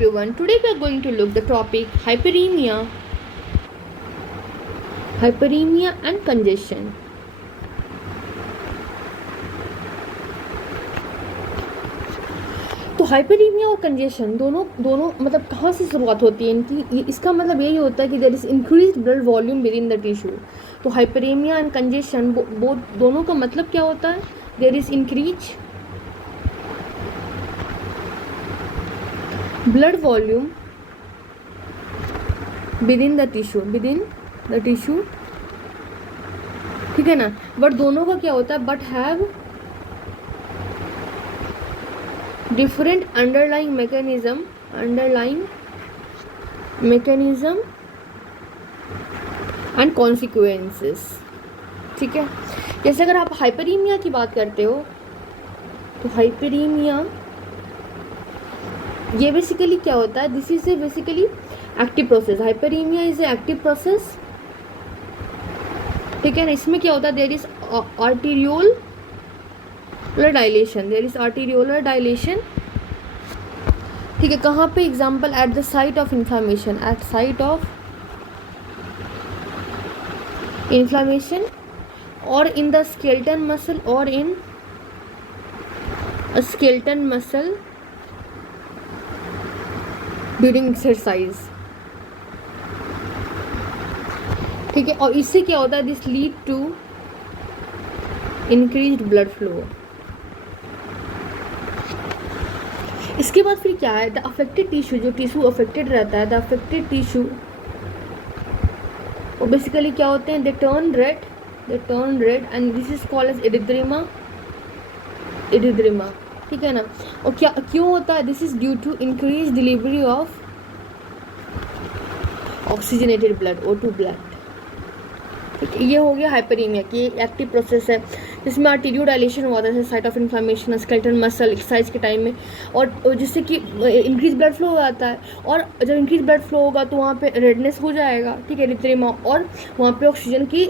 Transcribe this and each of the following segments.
everyone, today we are going to look the topic hyperemia and congestion. तो hyperaemia और congestion दोनों मतलब कहाँ से शुरुआत होती है इनकी, इसका मतलब यही होता है कि there is increased blood volume within the tissue. तो हाइपरीमिया एंड कंजेशन दोनों का मतलब क्या होता है? There is increase blood volume within the tissue, ठीक है ना. बट दोनों का क्या होता है? But have different underlying mechanism and consequences. ठीक है. जैसे अगर आप हाइपरीमिया की बात करते हो तो हाइपरीमिया ये बेसिकली क्या होता है? This is a basically active process. Hyperaemia is a active process, ठीक है ना. इसमें क्या होता है? There is arteriolar dilation. ठीक है. कहाँ पे? Example at the site of inflammation, और in the skeleton muscle during exercise. ठीक है. और इससे क्या होता है? This lead to increased blood flow. इसके बाद फिर क्या है? द अफेक्टेड टिश्यू, जो टिश्यू अफेक्टेड रहता है, द अफेक्टेड टिश्यू वो बेसिकली क्या होते हैं? They turn red and this is called as erythema. ठीक है ना. और क्या क्यों होता है? This is due to increase delivery of oxygenated blood, O2 blood. ठीक है. ये हो गया हाइपरीमिया की एक्टिव प्रोसेस है जिसमें आर्टीरियो डायलेशन हुआ था site of inflammation, skeletal muscle exercise के टाइम में, और जिससे कि इंक्रीज ब्लड फ्लो हो जाता है. और जब इंक्रीज ब्लड फ्लो होगा तो वहाँ पे रेडनेस हो जाएगा, ठीक है, एरिथ्रेमा, और वहाँ पे ऑक्सीजन की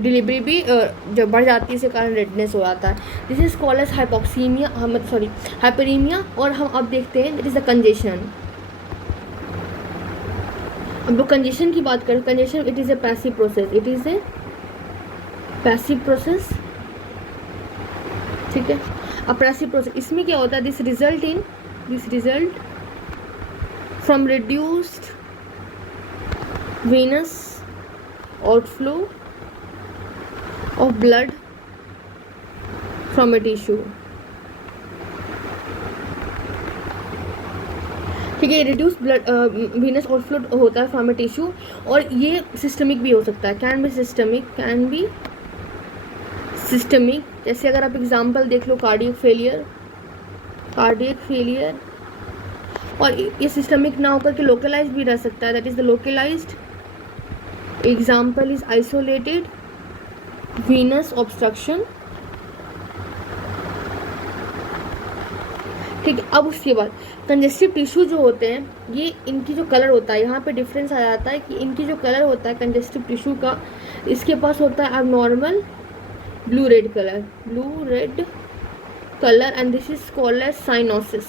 डिलीवरी भी जब बढ़ जाती है, इसके कारण रेडनेस हो जाता है. This is called as hyperaemia. और हम अब देखते हैं दिस इज द कंजेशन. अब लोग कंजेशन की बात करें. Congestion it is a passive process, ठीक है. अब पैसिव प्रोसेस, इसमें क्या होता है? This result from reduced venous outflow of blood from a tissue. ठीक है. रिड्यूस ब्लड वीनस आउटफ्लो होता है फ्रॉम ए टिश्यू, और ये सिस्टमिक भी हो सकता है. Can be systemic. जैसे अगर आप एग्जांपल देख लो, कार्डियक फेलियर, और ये सिस्टमिक ना होकर के लोकलाइज्ड भी रह सकता है. That is the localized example is isolated venous obstruction. ठीक है. अब उसके बाद कंजेस्टिव टिश्यू जो होते हैं, ये इनकी जो कलर होता है, यहाँ पे डिफरेंस आ जाता है कि इनकी जो कलर होता है कंजेस्टिव टिश्यू का, इसके पास होता है abnormal blue red colour and this is called as cyanosis.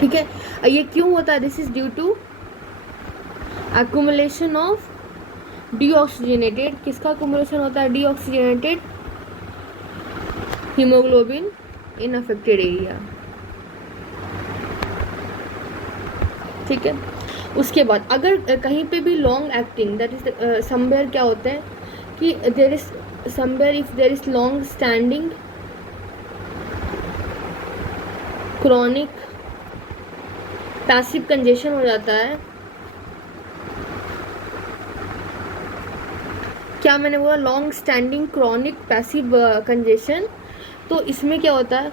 ठीक है. ये क्यों होता है? This is due to accumulation of deoxygenated. किसका एक्यूमुलेशन होता है? Deoxygenated haemoglobin in affected area. ठीक है. उसके बाद अगर कहीं पे भी long acting, that is somewhere क्या होता है कि there is somewhere if there is long standing chronic passive congestion हो जाता है. क्या मैंने बोला? Long standing chronic passive congestion. तो इसमें क्या होता है?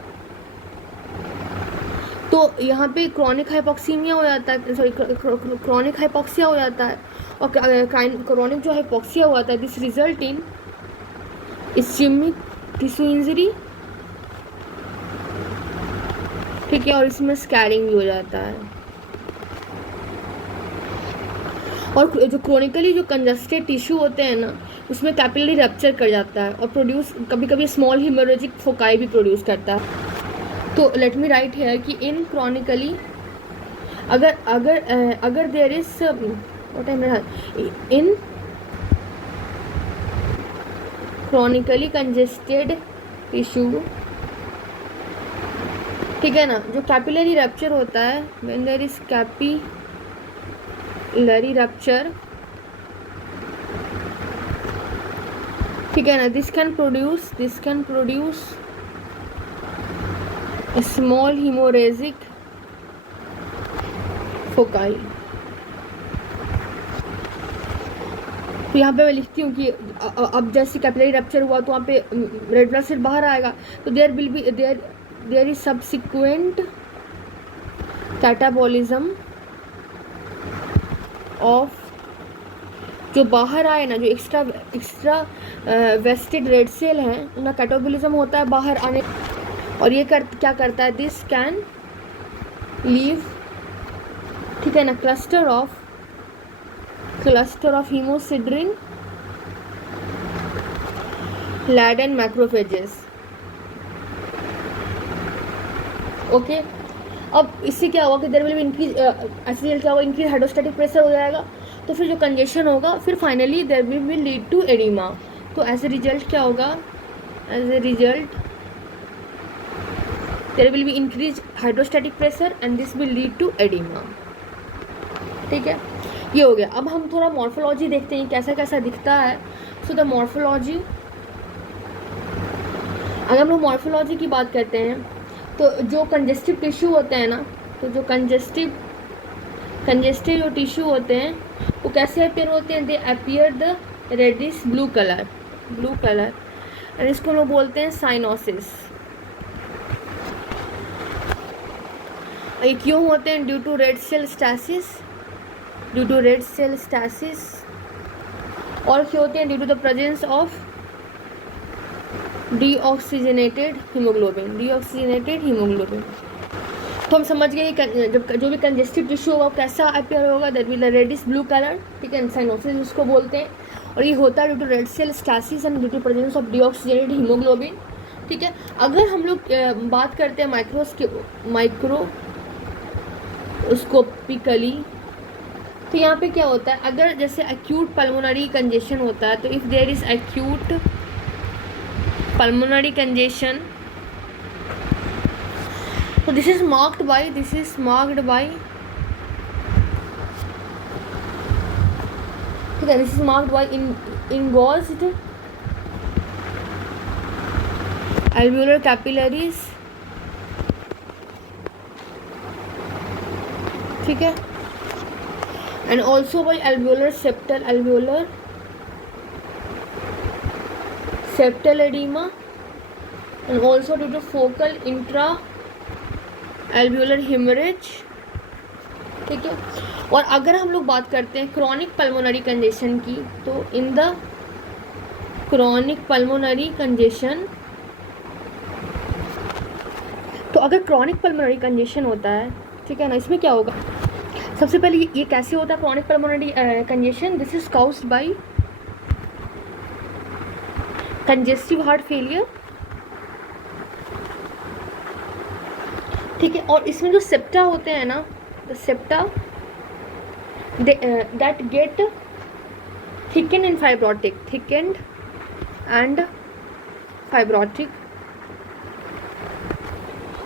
तो यहाँ पे क्रॉनिक हाइपोक्सीमिया हो जाता है, क्रॉनिक हाइपोक्सिया हो जाता है. और क्रॉनिक जो हाइपोक्सिया हुआ था, this result in ischaemic tissue injury. ठीक है. और इसमें स्कैरिंग भी हो जाता है. और जो क्रोनिकली जो कंजस्टेड टिश्यू होते हैं ना, उसमें कैपिलरी रप्चर कर जाता है और प्रोड्यूस कभी कभी स्मॉल हीमोरेजिक फोकाई भी प्रोड्यूस करता है. तो लेट मी राइट हेयर कि इन क्रॉनिकली अगर अगर अगर there is what I in chronically congested tissue, ठीक है ना, जो कैपिलरी रप्चर होता है, when there is capillary rupture, ठीक है ना, this can produce small haemorrhagic foci. तो यहाँ पे मैं लिखती हूँ कि अब जैसे कैपिलरी रप्चर हुआ तो वहाँ पे रेड ब्लड सेल बाहर आएगा, तो there will be there is subsequent catabolism of, जो बाहर आए ना, जो एक्स्ट्रा वेस्टेड रेड सेल हैं, उनका कैटाबॉलिज्म होता है बाहर आने, और ये क्या करता है, दिस कैन लीव, ठीक है ना, cluster of haemosiderin laden macrophages. Okay, अब इससे क्या होगा कि देयर विल बी इंक्रीज, ऐसे क्या होगा, इंक्रीज हाइड्रोस्टैटिक प्रेशर हो जाएगा, तो फिर जो कंजेशन होगा, फिर finally there will lead to oedema. तो एज ए रिजल्ट क्या होगा, as a result there will be increase hydrostatic pressure and this will lead to oedema. ठीक है, ये हो गया। अब हम थोड़ा मॉर्फोलॉजी देखते हैं कैसा कैसा दिखता है। सो द मॉर्फोलॉजी, अगर हम लोग मॉर्फोलॉजी की बात करते हैं तो जो कंजेस्टिव टिश्यू होते हैं ना, तो जो कंजेस्टिव जो टिश्यू होते हैं वो कैसे अपीयर होते हैं, they appear the reddish blue colour and इसको लोग बोलते हैं साइनोसिस। ये क्यों होते हैं, due to red cell stasis, और क्यों होते हैं, due to the presence of deoxygenated haemoglobin. तो हम समझ गए कि जब जो भी कंजेस्टिव टिश्यू होगा कैसा अपीयर होगा, that will reddish blue colour, ठीक है, साइनोसिस उसको बोलते हैं, और ये होता है due to red cell stasis and due to presence of deoxygenated haemoglobin. ठीक है, अगर हम लोग बात करते हैं माइक्रोस्कोपिकली, तो यहाँ पे क्या होता है, अगर जैसे एक्यूट पल्मोनरी कंजेशन होता है, तो if there is acute pulmonary congestion, so this is marked by engorged alveolar capillaries, ठीक है, and also by septal edema and also due to focal intra-alveolar hemorrhage। ठीक है, और अगर हम लोग बात करते हैं क्रॉनिक पल्मोनरी कंजेशन की, तो in the chronic pulmonary congestion, तो अगर क्रॉनिक पल्मोनरी कंजेशन होता है, ठीक है ना, इसमें क्या होगा, सबसे पहले ये कैसे होता है chronic pulmonary congestion, this is caused bye congestive heart failure. ठीक है, और इसमें जो सेप्टा होते हैं ना, the septa that get thickened and fibrotic,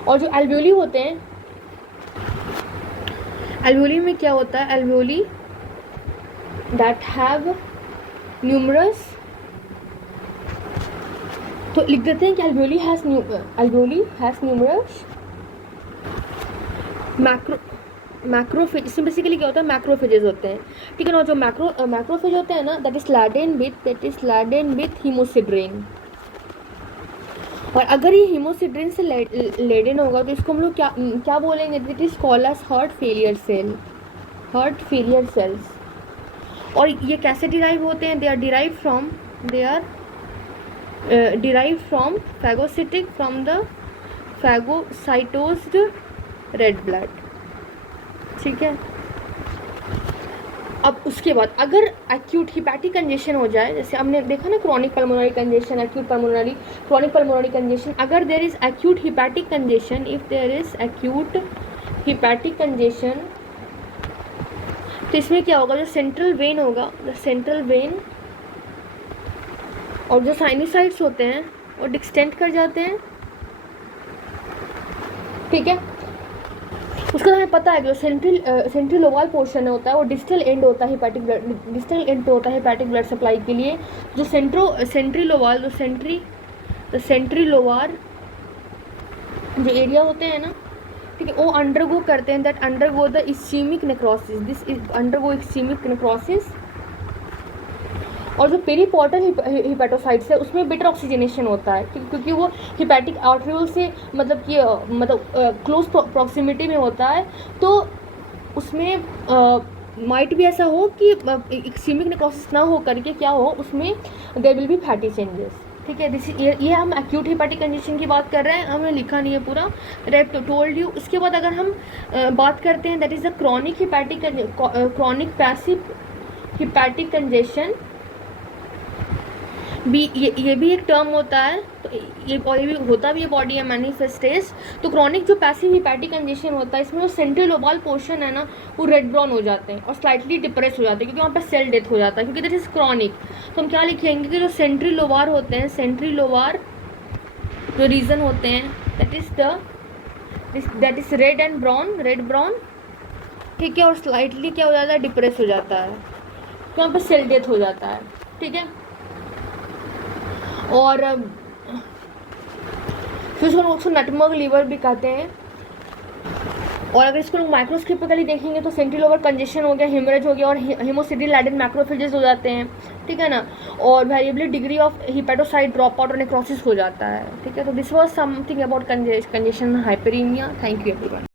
और जो एल्वियोली होते हैं, एल्वियोली में क्या होता है, एल्वियोली दैट हैव न्यूमरस, तो लिख देते हैं कि एल्वियोली हैज न्यूमरस मैक्रोफेज। इसमें बेसिकली क्या होता है, मैक्रोफेजेस होते हैं, ठीक है ना, जो मैक्रोफेज होते हैं ना, दैट इज लैडेन विथ हीमोसिड्रिन, और अगर ये हीमोसिड्रिन से लेडेन होगा तो इसको हम लोग क्या बोलेंगे, that is called as heart failure cells. और ये कैसे डिराइव होते हैं, they are derived from the phagocytosed red blood। ठीक है, अब उसके बाद अगर एक्यूट हिपैटिक कंजेशन हो जाए, जैसे हमने देखा ना chronic pulmonary congestion, acute pulmonary, chronic pulmonary congestion, अगर there is acute hepatic congestion, if there is acute hepatic congestion, तो इसमें क्या होगा, जो सेंट्रल वेन होगा, जो सेंट्रल वेन और जो साइनोसाइड्स होते हैं वो डिस्टेंट कर जाते हैं, ठीक है। उसका हमें पता है कि जो सेंट्रल ओवल पोर्शन होता है वो डिस्टल एंड होता है हिपैटिक ब्लड, डिस्टल एंड होता है हिपैटिक ब्लड सप्लाई के लिए। जो सेंट्रल ओवल, जो सेंट्रल ओवल जो एरिया होते हैं ना, ठीक है, वो अंडरगो करते हैं, that undergo the ischaemic necrosis, this is undergo ischaemic necrosis. और जो पेरीपोर्टल हिपैटोसाइट्स है उसमें बेटर ऑक्सीजनेशन होता है, क्योंकि वो हिपैटिक आर्टरियोल से मतलब कि क्लोज प्रॉक्सिमिटी में होता है, तो उसमें माइट भी ऐसा हो कि इस्कीमिक नेक्रोसिस ना हो करके क्या हो, उसमें there will be fatty changes, ठीक है। ये हम एक्यूट हिपैटिक कंडीशन की बात कर रहे हैं, हमने लिखा नहीं है पूरा, रेप टोल्ड यू। इसके बाद अगर हम बात करते हैं that is the chronic passive hepatic congestion, भी ये भी एक टर्म होता है, तो ये भी होता भी है बॉडी में मैनिफेस्टेस। तो क्रॉनिक जो पैसिव हिपैटिक कंजेशन होता है, इसमें जो सेंट्रल ओवल पोर्शन है ना वो रेड ब्राउन हो जाते हैं और स्लाइटली डिप्रेस हो जाते हैं, क्योंकि वहाँ पर सेल डेथ हो जाता है, क्योंकि दैट इज़ क्रॉनिक। तो हम क्या लिखेंगे कि जो सेंट्रल ओवर होते हैं, सेंट्रल ओवर जो रीजन होते हैं that is red and brown, red brown, ठीक है, और स्लाइटली क्या हो जाता है, डिप्रेस हो जाता है, तो वहाँ पर सेल डेथ हो जाता है, ठीक है। और फिर उसको नटमग लीवर भी कहते हैं। और अगर इसको लोग माइक्रोस्कोपिकली देखेंगे तो सेंट्रल ओवर कंजेशन हो गया, हेमरेज हो गया और हेमोसिडिल लैडन मैक्रोफेजेस हो जाते हैं, ठीक है ना। और variable degree of hepatocyte drop out और नेक्रोसिस हो जाता है, ठीक है। तो this was something about congestion hyperaemia. Thank you everyone.